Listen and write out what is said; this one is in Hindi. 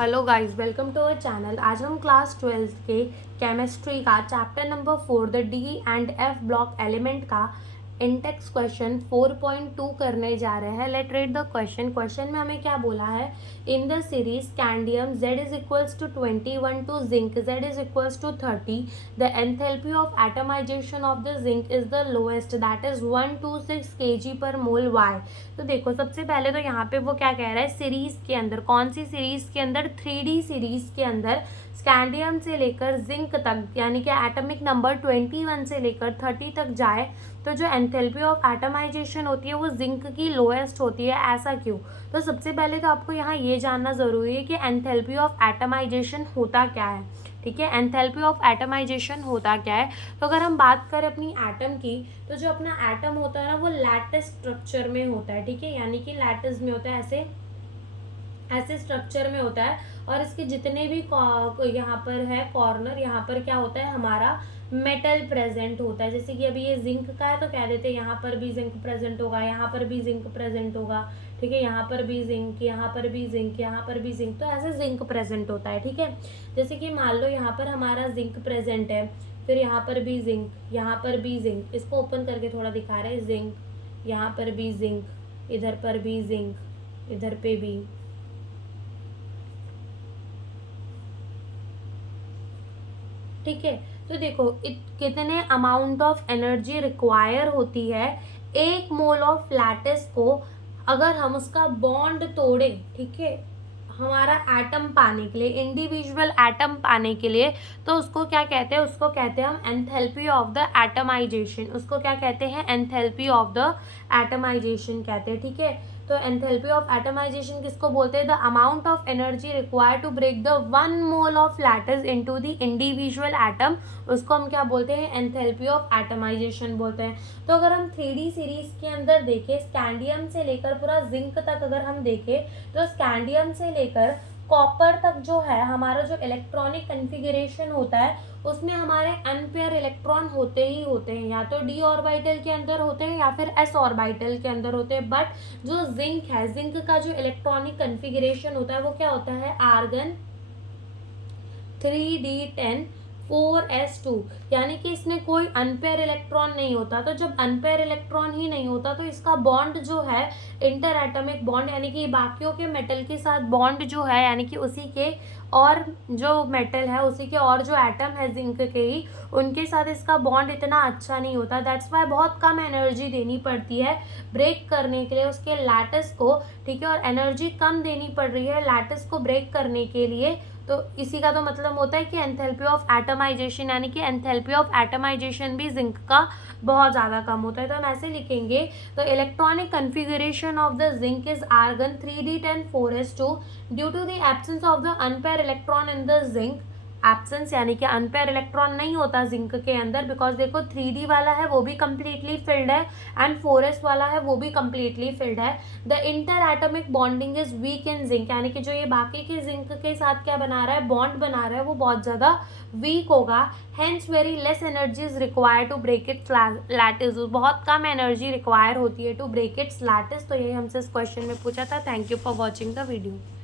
Hello guys, welcome to our channel. आज हम क्लास 12 के केमिस्ट्री का chapter number 4 the d and f block element का इंटेक्स क्वेश्चन 4.2 करने जा रहे हैं। लेट रीड द क्वेश्चन में हमें क्या बोला है। In the series scandium Z is equals to 21 to zinc Z is equals to 30, the enthalpy of atomisation of the zinc is the lowest, that is 126 kg पर मोल Y। तो देखो, सबसे पहले तो यहाँ पे वो क्या कह रहा है, सीरीज के अंदर, कौन सी सीरीज के अंदर, 3D सीरीज के अंदर स्कैंडियम से लेकर जिंक तक, यानी कि एटॉमिक नंबर 21 से लेकर 30 तक जाए तो जो एंथैल्पी ऑफ एटमाइजेशन होती है वो जिंक की लोएस्ट होती है। ऐसा क्यों? तो सबसे पहले तो आपको यहाँ ये जानना ज़रूरी है कि एंथैल्पी ऑफ एटमाइजेशन होता क्या है। ठीक है, एंथैल्पी ऑफ एटमाइजेशन होता क्या है। तो अगर हम बात करें अपनी एटम की, तो जो अपना एटम होता है ना वो लैटिस स्ट्रक्चर में होता है। ठीक है, यानी कि लैटिस में होता है, ऐसे ऐसे स्ट्रक्चर में होता है। और इसके जितने भी यहाँ पर है कॉर्नर, यहाँ पर क्या होता है, हमारा मेटल प्रेजेंट होता है। जैसे कि अभी ये जिंक का है तो कह देते हैं यहाँ पर भी जिंक प्रेजेंट होगा, यहाँ पर भी जिंक प्रेजेंट होगा। ठीक है, यहाँ पर भी जिंक, यहाँ पर भी जिंक, यहाँ पर भी जिंक, तो ऐसे जिंक प्रेजेंट होता है। ठीक है, जैसे कि मान लो यहाँ पर हमारा जिंक प्रेजेंट है, फिर यहाँ पर भी जिंक, यहाँ पर भी जिंक, इसको ओपन करके थोड़ा दिखा रहे हैं, जिंक, यहाँ पर भी जिंक, इधर पर भी जिंक, इधर पे भी। ठीक है, तो देखो कितने अमाउंट ऑफ एनर्जी रिक्वायर होती है 1 मोल ऑफ लैटिस को अगर हम उसका बॉन्ड तोड़े। ठीक है, हमारा एटम पाने के लिए, इंडिविजुअल एटम पाने के लिए, तो उसको क्या कहते हैं, उसको कहते हैं हम एंथैल्पी ऑफ द एटमाइजेशन। उसको क्या कहते हैं, एंथैल्पी ऑफ द एटमाइजेशन कहते हैं। ठीक है, तो एंथैल्पी ऑफ एटमाइजेशन किसको बोलते हैं, the amount of energy required to break the 1 mole of lattice into the individual atom, उसको हम क्या बोलते हैं, एंथैल्पी ऑफ एटमाइजेशन बोलते हैं। तो अगर हम 3D सीरीज के अंदर देखें, स्कैंडियम से लेकर पूरा जिंक तक अगर हम देखें, तो स्कैंडियम से लेकर कॉपर तक जो है हमारा जो इलेक्ट्रॉनिक कन्फिगरेशन होता है उसमें हमारे अनपेयर इलेक्ट्रॉन होते ही होते हैं, या तो d ऑर्बिटल के अंदर होते हैं या फिर s ऑर्बिटल के अंदर होते हैं। बट जो जिंक है, जिंक का जो इलेक्ट्रॉनिक कन्फिगरेशन होता है वो क्या होता है, आर्गन 3d10 4s2, यानी कि इसमें कोई अनपेयर इलेक्ट्रॉन नहीं होता। तो जब अनपेयर इलेक्ट्रॉन ही नहीं होता तो इसका बॉन्ड जो है इंटर एटॉमिक बॉन्ड, यानी कि बाकियों के मेटल के साथ बॉन्ड जो है, यानी कि उसी के और जो मेटल है, उसी के और जो एटम है जिंक के ही, उनके साथ इसका बॉन्ड इतना अच्छा नहीं होता। दैट्स वाई बहुत कम एनर्जी देनी पड़ती है ब्रेक करने के लिए उसके लैटिस को। ठीक है, और एनर्जी कम देनी पड़ रही है लैटिस को ब्रेक करने के लिए। तो इसी का तो मतलब होता है कि एंथैल्पी ऑफ एटमाइजेशन, यानी कि एंथैल्पी ऑफ एटमाइजेशन भी जिंक का बहुत ज़्यादा कम होता है। तो हम ऐसे लिखेंगे, तो electronic configuration of the zinc is argon 3d10 4s2 due to the absence of the unpair electron in the zinc. Absence यानी कि अनपेयर इलेक्ट्रॉन नहीं होता जिंक के अंदर, बिकॉज देखो 3D वाला है वो भी कंप्लीटली फिल्ड है एंड 4s वाला है वो भी कंप्लीटली फिल्ड है। The inter atomic bonding is weak in zinc, यानी कि जो ये बाकी के जिंक के साथ क्या बना रहा है, बॉन्ड बना रहा है, वो बहुत ज़्यादा वीक होगा। Hence very less energy is require to break its lattice, बहुत कम एनर्जी रिक्वायर होती है टू ब्रेक इट्स लैटिस। तो यही हमसे इस क्वेश्चन में पूछा था। Thank you for watching the video.